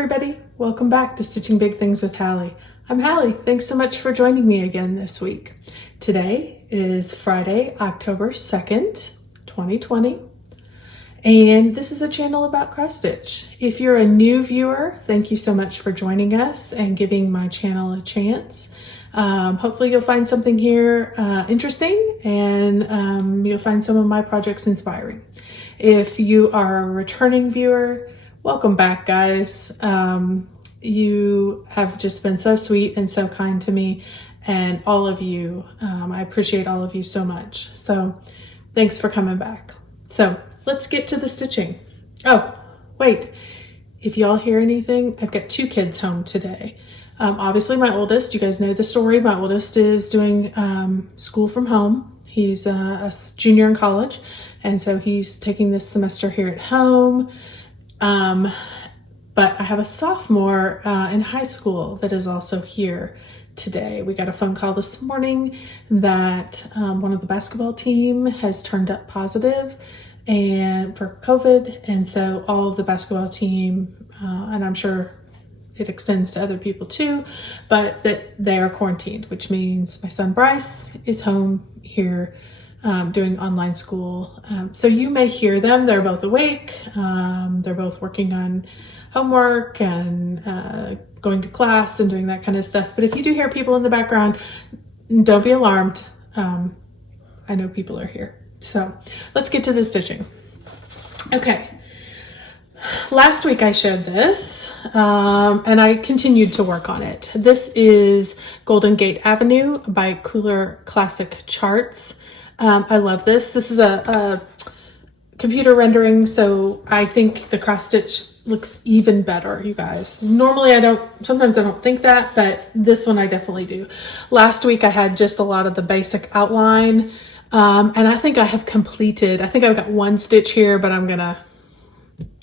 everybody, welcome back to Stitching Big Things with Hallie. I'm Hallie. Thanks so much for joining me again this week. Today is Friday, October 2nd, 2020, and this is a channel about cross stitch. If you're a new viewer, thank you so much for joining us and giving my channel a chance. Hopefully you'll find something here interesting, and you'll find some of my projects inspiring. If you are a returning viewer, welcome back, guys. You have just been so sweet and so kind to me, and all of you, I appreciate all of you so much. So thanks for coming back. So let's get to the stitching. Oh, wait, if y'all hear anything, I've got two kids home today. Obviously my oldest, you guys know the story. My oldest is doing school from home. He's a junior in college, and so he's taking this semester here at home. But I have a sophomore in high school that is also here today. We got a phone call this morning that one of the basketball team has turned up positive and for COVID, and so all of the basketball team, and I'm sure it extends to other people too, but that they are quarantined, which means my son Bryce is home here doing online school. So you may hear them. They're both awake. They're both working on homework and going to class and doing that kind of stuff. But if you do hear people in the background, don't be alarmed. I know people are here. So let's get to the stitching. Okay. Last week I showed this, and I continued to work on it. This is Golden Gate Avenue by Cooler Classic Charts. I love this. This is a computer rendering, so I think the cross stitch looks even better, you guys. Normally sometimes I don't think that, but this one I definitely do. Last week I had just a lot of the basic outline, and I think I have completed, I think I've got one stitch here, but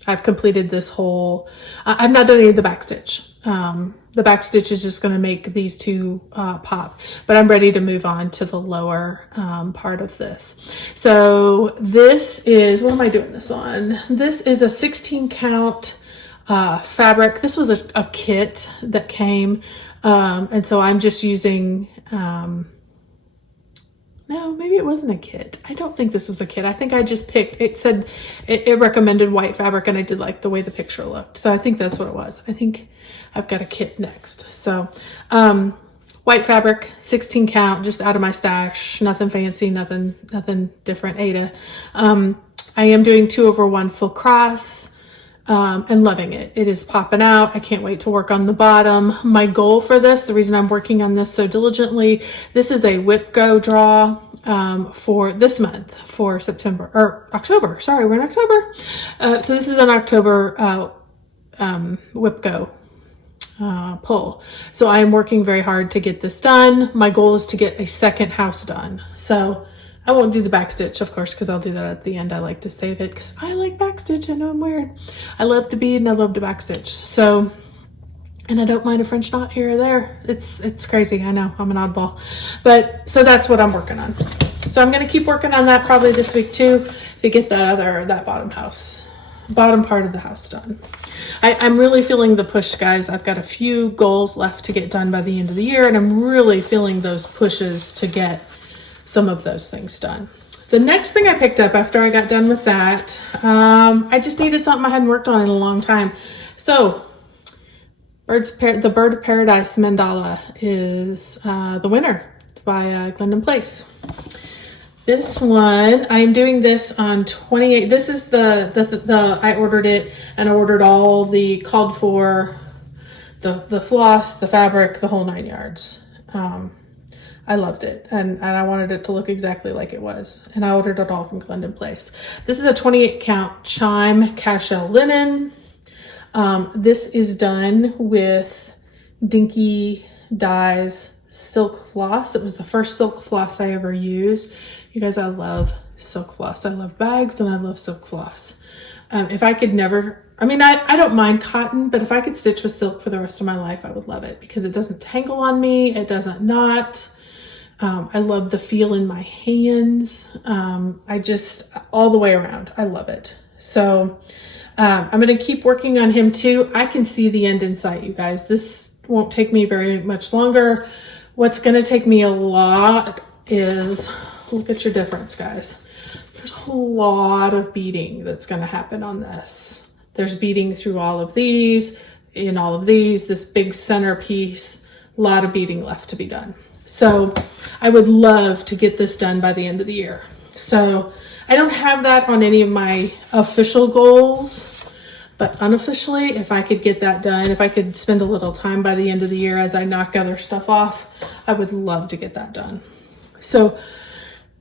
I've completed this whole, I've not done any of the back stitch. The back stitch is just gonna make these two pop, but I'm ready to move on to the lower part of this. So this is, what am I doing this on? This is a 16 count fabric. This was a kit that came, and so I'm just using, no, maybe it wasn't a kit. I don't think this was a kit. I think I just picked, it said, it recommended white fabric, and I did like the way the picture looked. So I think that's what it was. I think I've got a kit next. So white fabric, 16 count, just out of my stash, nothing fancy, nothing different, Ada. I am doing 2/1 full cross. And loving it. It is popping out. I can't wait to work on the bottom. My goal for this, the reason I'm working on this so diligently, this is a whip go draw for this month, for September, or October. Sorry, we're in October. So this is an October whip go pull. So I am working very hard to get this done. My goal is to get a second house done. So I won't do the back stitch, of course, because I'll do that at the end. I like to save it because I like back stitch. I know I'm weird. I love to bead and I love to back stitch. So, and I don't mind a French knot here or there. It's crazy. I know I'm an oddball, but so that's what I'm working on. So I'm going to keep working on that probably this week too, to get that bottom part of the house done. I'm really feeling the push, guys. I've got a few goals left to get done by the end of the year, and I'm really feeling those pushes to get some of those things done. The next thing I picked up after I got done with that, I just needed something I hadn't worked on in a long time. So the Bird of Paradise Mandala is the winner by Glendon Place. This one, I'm doing this on 28. This is I ordered it, and I ordered all the called for, the floss, the fabric, the whole 9 yards. I loved it, and I wanted it to look exactly like it was, and I ordered it all from Glendon Place. This is a 28 count chime cashel linen. This is done with Dinky Dye's silk floss. It was the first silk floss I ever used. You guys, I love silk floss. I love bags and I love silk floss. If I could never, I don't mind cotton, but if I could stitch with silk for the rest of my life, I would love it because it doesn't tangle on me. It doesn't knot. I love the feel in my hands. I just, all the way around, I love it. So I'm going to keep working on him too. I can see the end in sight, you guys. This won't take me very much longer. What's going to take me a lot is, look at your difference, guys. There's a lot of beading that's going to happen on this. There's beading through all of these, in all of these, this big centerpiece, a lot of beading left to be done. So I would love to get this done by the end of the year. So I don't have that on any of my official goals, but unofficially, if I could get that done, if I could spend a little time by the end of the year as I knock other stuff off, I would love to get that done. So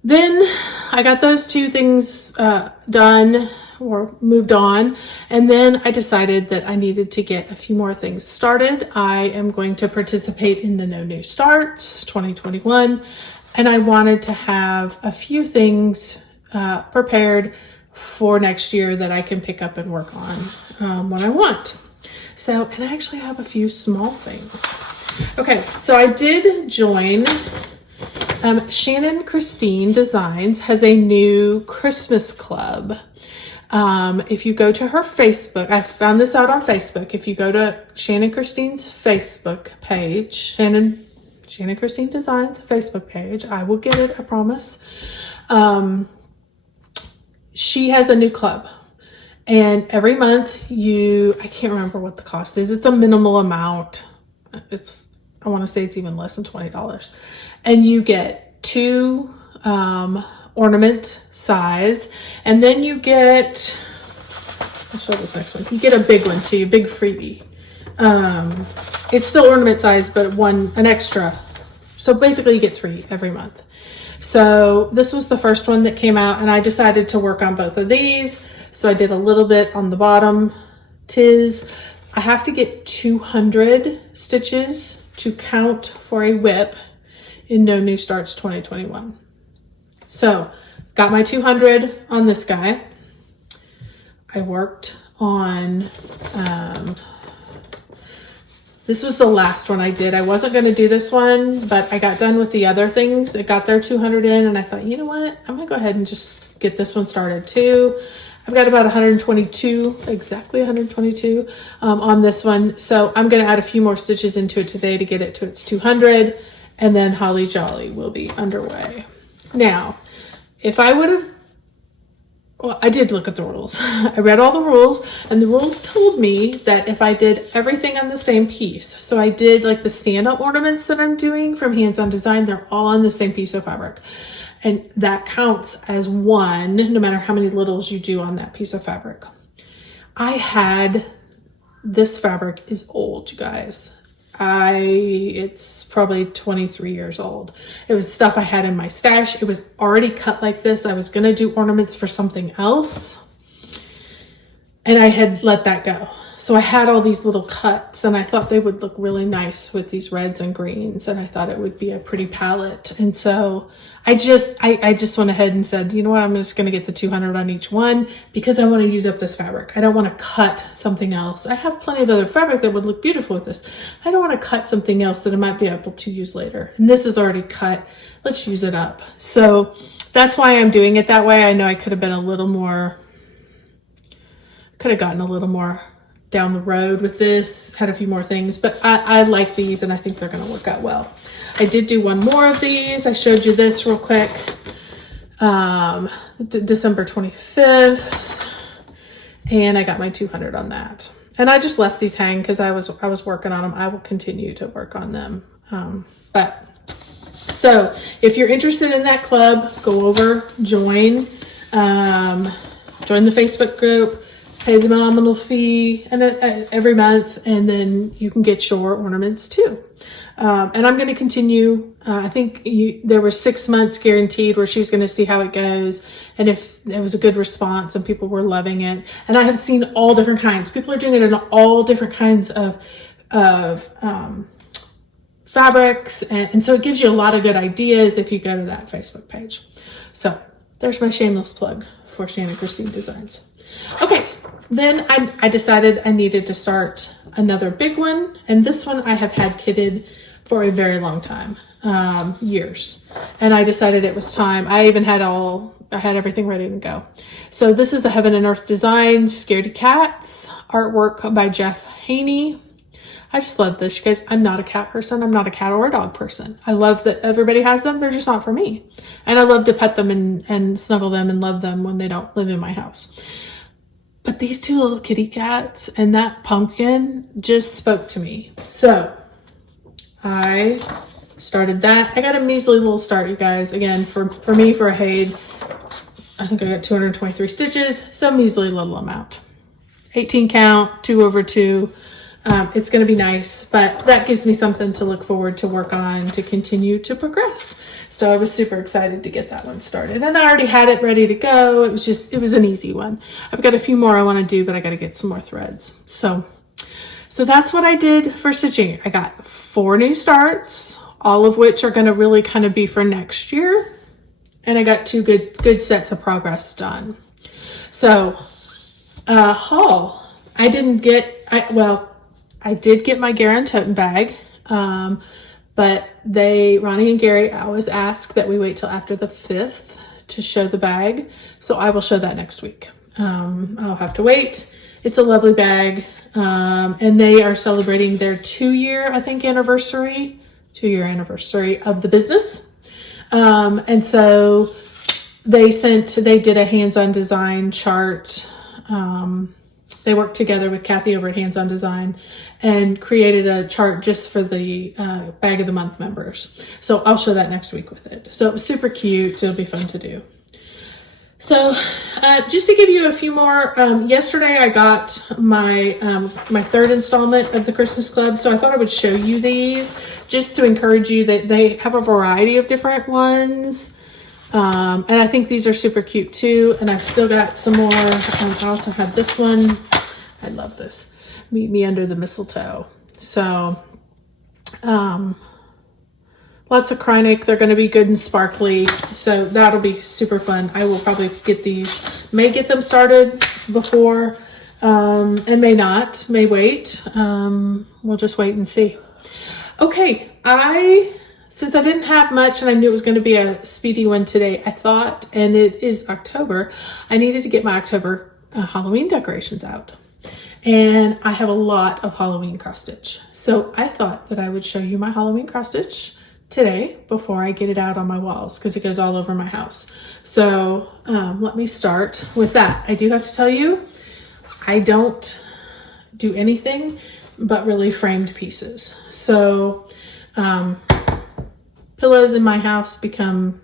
then I got those two things done or moved on. And then I decided that I needed to get a few more things started. I am going to participate in the No New Starts 2021. And I wanted to have a few things prepared for next year that I can pick up and work on when I want. So, and I actually have a few small things. Okay, so I did join Shannon Christine Designs has a new Christmas club. If you go to her Facebook, I found this out on Facebook. If you go to Shannon Christine's Facebook page, Shannon Christine Designs Facebook page, I will get it, I promise. She has a new club, and every month I can't remember what the cost is. It's a minimal amount. I want to say it's even less than $20. And you get 2 ornament size, and then you get, I'll show this next one. You get a big one too, a big freebie. It's still ornament size, but an extra. So basically you get 3 every month. So this was the first one that came out, and I decided to work on both of these. So I did a little bit on the bottom. I have to get 200 stitches to count for a whip in No New Starts 2021. So got my 200 on this guy. I worked on, this was the last one I did. I wasn't going to do this one, but I got done with the other things. It got their 200 in, and I thought, you know what? I'm going to go ahead and just get this one started too. I've got about 122, exactly 122 on this one. So I'm going to add a few more stitches into it today to get it to its 200, and then Holly Jolly will be underway. Now, if I would have, well, I did look at the rules. I read all the rules, and the rules told me that if I did everything on the same piece, so I did like the stand-up ornaments that I'm doing from Hands On Design, they're all on the same piece of fabric. And that counts as one, no matter how many littles you do on that piece of fabric. This fabric is old, you guys. It's probably 23 years old. It was stuff I had in my stash. It was already cut like this. I was going to do ornaments for something else, and I had let that go. So I had all these little cuts, and I thought they would look really nice with these reds and greens, and I thought it would be a pretty palette. And so I just went ahead and said, you know what, I'm just going to get the 200 on each one because I want to use up this fabric. I don't want to cut something else. I have plenty of other fabric that would look beautiful with this. I don't want to cut something else that I might be able to use later. And this is already cut. Let's use it up. So that's why I'm doing it that way. I know I could have been gotten a little more down the road with this, had a few more things, but I like these, and I think they're going to work out well. I did do one more of these. I showed you this real quick. December 25th, and I got my 200 on that. And I just left these hang because I was working on them. I will continue to work on them. So if you're interested in that club, go over, join the Facebook group. Pay the nominal fee every month, and then you can get your ornaments too. And I'm going to continue. I think there were 6 months guaranteed where she was going to see how it goes, and if there was a good response and people were loving it. And I have seen all different kinds. People are doing it in all different kinds of fabrics, and so it gives you a lot of good ideas if you go to that Facebook page. So there's my shameless plug for Shannon Christine Designs. Okay. Then I decided I needed to start another big one. And this one I have had kitted for a very long time, years. And I decided it was time. I even had all I had everything ready to go. So this is the Heaven and Earth Design Scaredy Cats artwork by Jeff Haney. I just love this, you guys. I'm not a cat person. I'm not a cat or a dog person. I love that everybody has them. They're just not for me. And I love to pet them and snuggle them and love them when they don't live in my house. But these two little kitty cats and that pumpkin just spoke to me. So I started that. I got a measly little start, you guys. Again, for me, for a Haid, I think I got 223 stitches. So measly little amount. 18 count, 2 over 2. It's going to be nice, but that gives me something to look forward to work on to continue to progress. So I was super excited to get that one started, and I already had it ready to go. It was an easy one. I've got a few more I want to do, but I got to get some more threads. So that's what I did for stitching. I got 4 new starts, all of which are going to really kind of be for next year. And I got 2 good sets of progress done. So, haul. I did get my Garen tote bag, but Ronnie and Gary always ask that we wait till after the 5th to show the bag. So I will show that next week. I'll have to wait. It's a lovely bag. And they are celebrating their 2-year, I think, anniversary of the business. And so they did a hands-on design chart. They worked together with Kathy over at Hands On Design and created a chart just for the Bag of the Month members. So I'll show that next week with it. So it was super cute. It'll be fun to do. So just to give you a few more, yesterday I got my my 3rd installment of the Christmas Club. So I thought I would show you these just to encourage you that they have a variety of different ones. And I think these are super cute too. And I've still got some more. I also have this one. I love this. Meet Me Under the Mistletoe. So, lots of Kreinik. They're going to be good and sparkly. So that'll be super fun. I will probably may get them started before, and may not, may wait. We'll just wait and see. Okay. Since I didn't have much and I knew it was going to be a speedy one today, I thought, and it is October, I needed to get my October Halloween decorations out. And I have a lot of Halloween cross stitch. So I thought that I would show you my Halloween cross stitch today before I get it out on my walls because it goes all over my house. So let me start with that. I do have to tell you, I don't do anything but really framed pieces. So pillows in my house become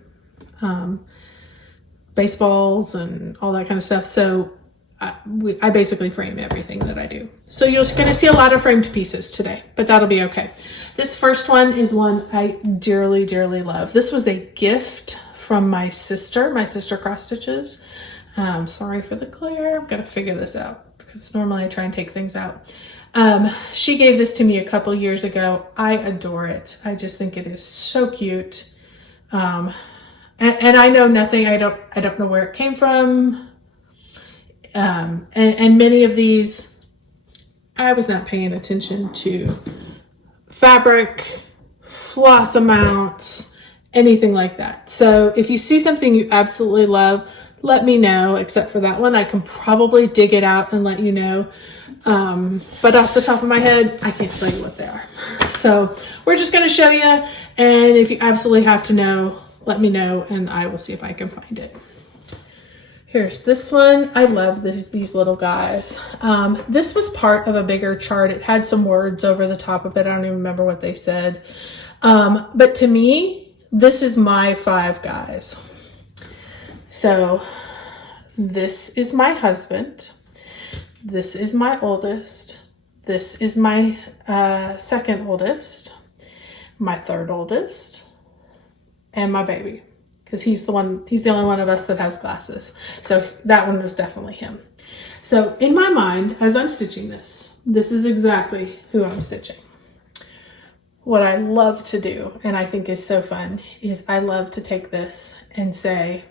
baseballs and all that kind of stuff. So I basically frame everything that I do. So you're going to see a lot of framed pieces today, but that'll be okay. This first one is one I dearly, dearly love. This was a gift from my sister cross stitches. Sorry for the glare. I've got to figure this out because normally I try and take things out. She gave this to me a couple years ago. I adore it. I just think it is so cute. And I know nothing. I don't know where it came from. And many of these, I was not paying attention to fabric, floss amounts, anything like that. So if you see something you absolutely love, let me know, except for that one. I can probably dig it out and let you know. But off the top of my head, I can't tell you what they are. So we're just going to show you. And if you absolutely have to know, let me know and I will see if I can find it. Here's this one. I love these little guys. This was part of a bigger chart. It had some words over the top of it. I don't even remember what they said. But to me, this is my 5 guys. So this is my husband. This is my oldest. This is my second oldest, my third oldest, and my baby. Because he's the only one of us that has glasses. So that one was definitely him. So in my mind, as I'm stitching this is exactly who I'm stitching. What I love to do, and I think is so fun, is I love to take this and say,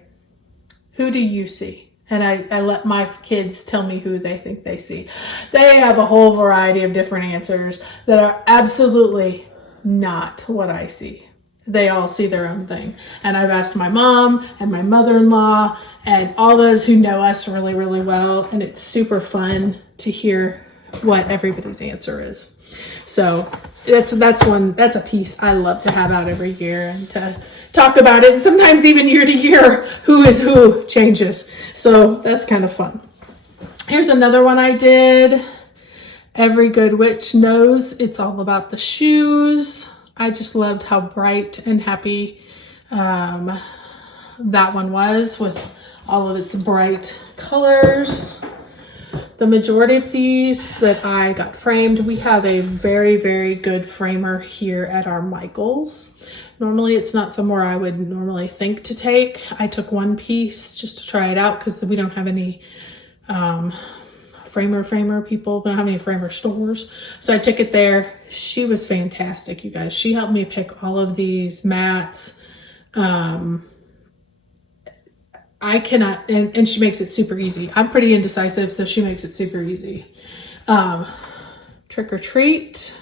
who do you see? And I let my kids tell me who they think they see. They have a whole variety of different answers that are absolutely not what I see. they all see their own thing. And I've asked my mom and my mother-in-law and all those who know us really, really well. And it's super fun to hear what everybody's answer is. So that's a piece I love to have out every year and to talk about it. And sometimes even year to year, who is who changes. So that's kind of fun. Here's another one I did. Every good witch knows it's all about the shoes. I just loved how bright and happy that one was with all of its bright colors. The majority of these that I got framed, we have a very, very good framer here at our Michaels. Normally it's not somewhere I would normally think to take. I took one piece just to try it out because we don't have any framer people. We don't have any framer stores. So I took it there. She was fantastic, you guys. She helped me pick all of these mats. I cannot, and she makes it super easy. I'm pretty indecisive, so she makes it super easy. Trick or Treat,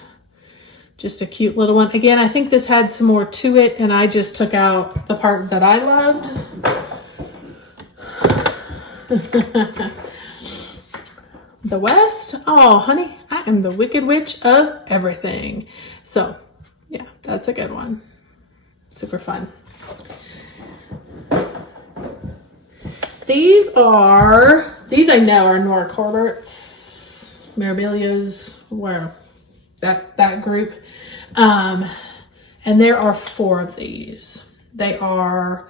just a cute little one. Again, I think this had some more to it, and I just took out the part that I loved. The West, oh honey, I am the Wicked Witch of everything. So yeah, that's a good one. Super fun. These I know are Nora Corbert's, Mirabilia's, where that group. And there are 4 of these. They are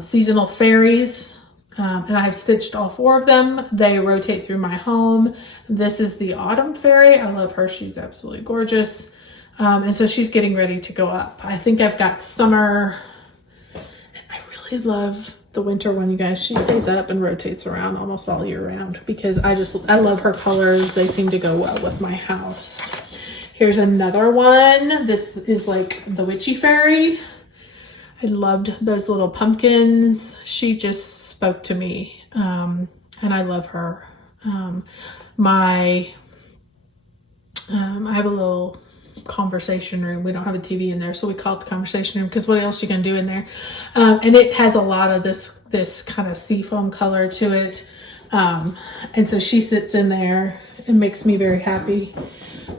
seasonal fairies. And I've stitched all 4 of them. They rotate through my home. This is the Autumn Fairy. I love her. She's absolutely gorgeous. And so she's getting ready to go up. I think I've got Summer. And I really love the Winter one, you guys. She stays up and rotates around almost all year round because I love her colors. They seem to go well with my house. Here's another one. This is like the Witchy Fairy. I loved those little pumpkins. She just spoke to me, and I love her. I have a little conversation room. We don't have a TV in there, so we call it the conversation room because what else you can do in there? And it has a lot of this kind of seafoam color to it. And so she sits in there and makes me very happy.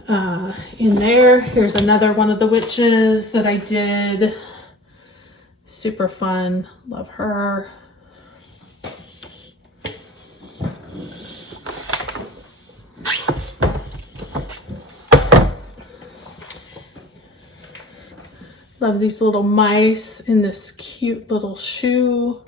In there, here's another one of the witches that I did. Super fun. Love her. Love these little mice in this cute little shoe.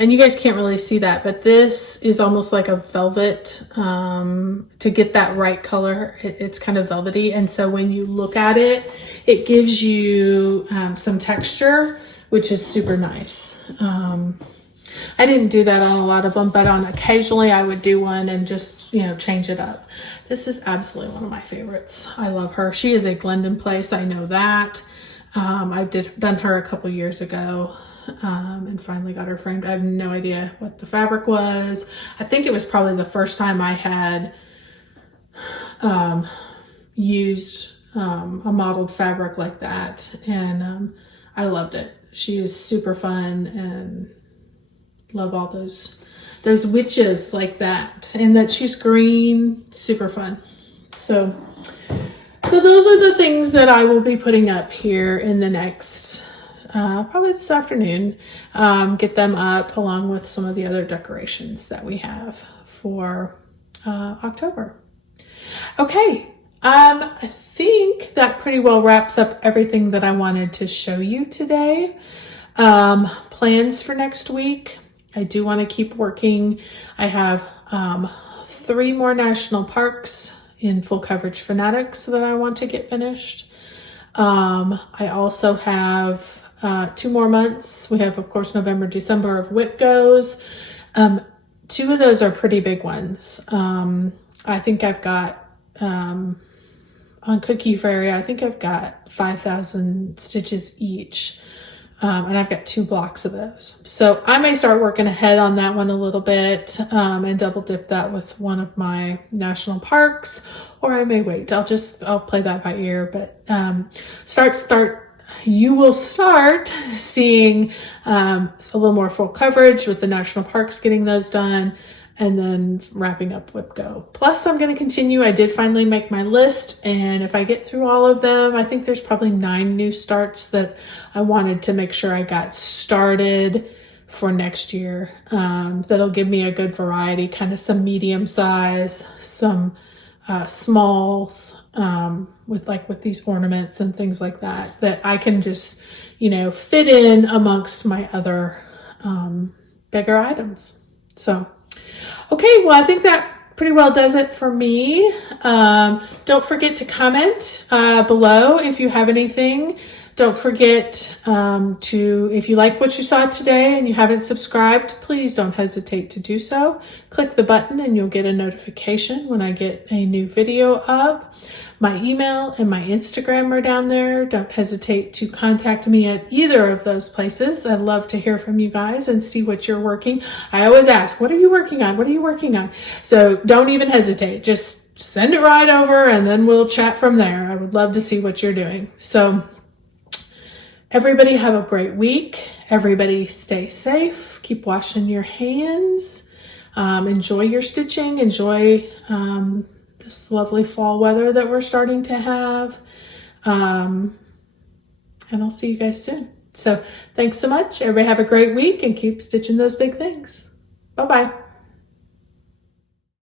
And you guys can't really see that, but this is almost like a velvet. To get that right color, it's kind of velvety. And so when you look at it, it gives you some texture, which is super nice. I didn't do that on a lot of them, but on occasionally I would do one and just, change it up. This is absolutely one of my favorites. I love her. She is a Glendon Place. I know that. I've done her a couple years ago, and finally got her framed. I have no idea what the fabric was. I think it was probably the first time I had, used, a modeled fabric like that. And, I loved it. She is super fun and love all those witches like that. And that she's green, super fun. So those are the things that I will be putting up here in the next, probably this afternoon. Get them up along with some of the other decorations that we have for October. Okay. I think that pretty well wraps up everything that I wanted to show you today. Plans for next week. I do want to keep working. I have 3 more national parks in full coverage fanatics that I want to get finished. I also have 2 more months. We have, of course, November, December of WIP goes. 2 of those are pretty big ones. I think I've got, on Cookie Fairy, I think I've got 5,000 stitches each. And I've got 2 blocks of those. So I may start working ahead on that one a little bit, and double dip that with one of my national parks, or I may wait. I'll play that by ear, but, start you will start seeing a little more full coverage with the national parks getting those done, and then wrapping up Whip Go. Plus, I'm going to continue. I did finally make my list, and if I get through all of them, I think there's probably 9 new starts that I wanted to make sure I got started for next year. That'll give me a good variety, kind of some medium size, some smalls, with these ornaments and things like that I can just, fit in amongst my other bigger items. So, okay, well, I think that pretty well does it for me. Don't forget to comment below if you have anything. Don't forget if you like what you saw today and you haven't subscribed, please don't hesitate to do so. Click the button and you'll get a notification when I get a new video up. My email and my Instagram are down there. Don't hesitate to contact me at either of those places. I'd love to hear from you guys and see what you're working. I always ask, what are you working on? What are you working on? So don't even hesitate. Just send it right over and then we'll chat from there. I would love to see what you're doing. So everybody have a great week. Everybody stay safe. Keep washing your hands. Enjoy your stitching. Enjoy this lovely fall weather that we're starting to have. And I'll see you guys soon. So thanks so much. Everybody have a great week and keep stitching those big things. Bye-bye.